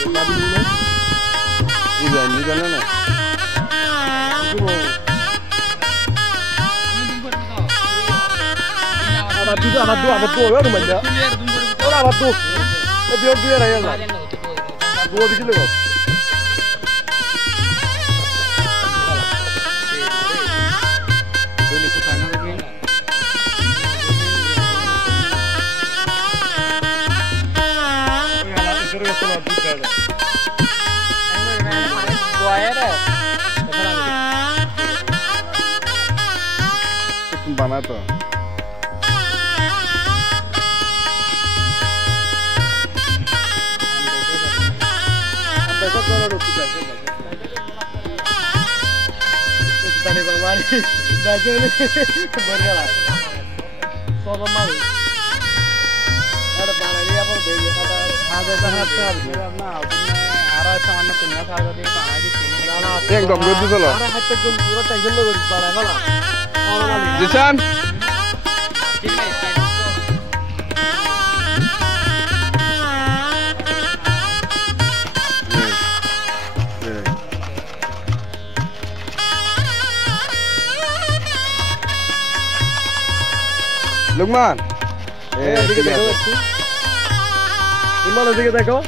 Ini kan mana? Abad dua ya rumahnya. Orang abad dua. Lebih orang dua ya lah. Dua biji lagi. Bana to. पैसा कौन रोटी जाके तने भगवान दाजो ने बरगला सब मारू अरे बाणारी आपण देले आता आज ऐसा हात ना आरा सामान्य पुन्हा सारखं ते बाणारी ना एकदम गर्दी झालं अरे हात एकदम पुरा टेन्शन लो करी बाणाला Zeeshan Lukman, sedikit dekau. Di mana sedikit dekau?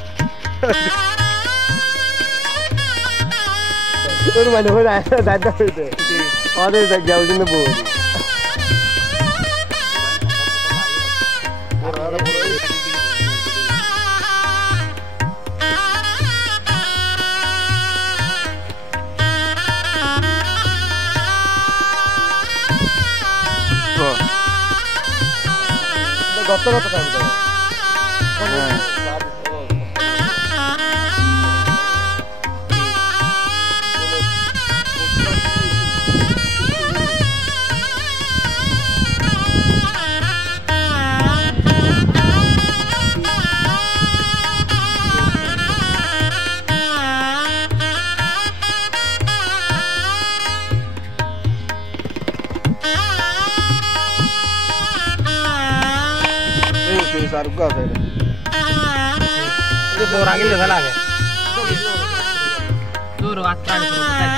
Itu mana mana dah itu. Ada dah jauh jenuh bu. Dokter apa kan? Sarga saya. Itu orang ini salah ya. Suruh atra suruh kita.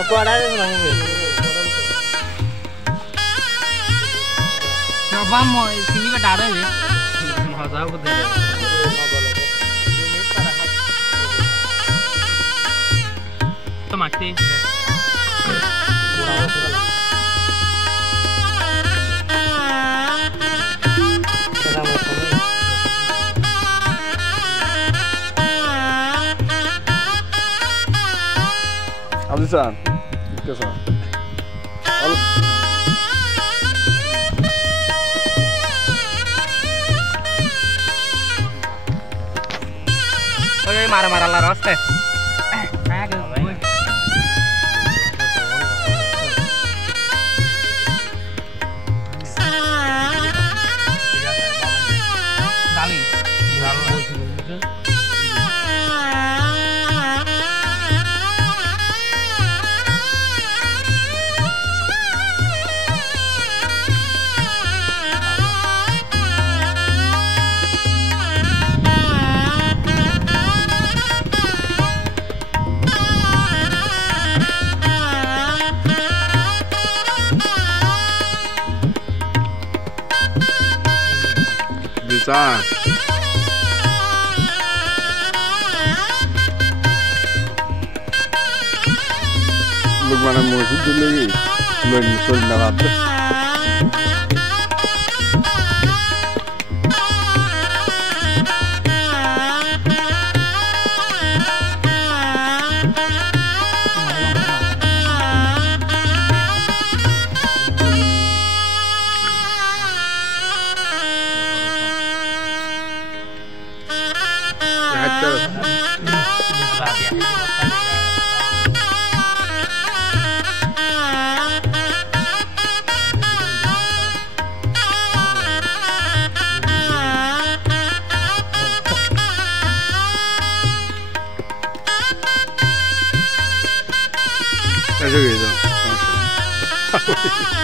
Apa ada yang Vamos, sini ka dada hai. Mausa ko de. To magte. Abdisan. Kesa. Marah-marah lah roste. Bisa. Bagaimana musuh dulu lagi? Menyusul narap. এসে গিয়ে যাও সমস্যা নেই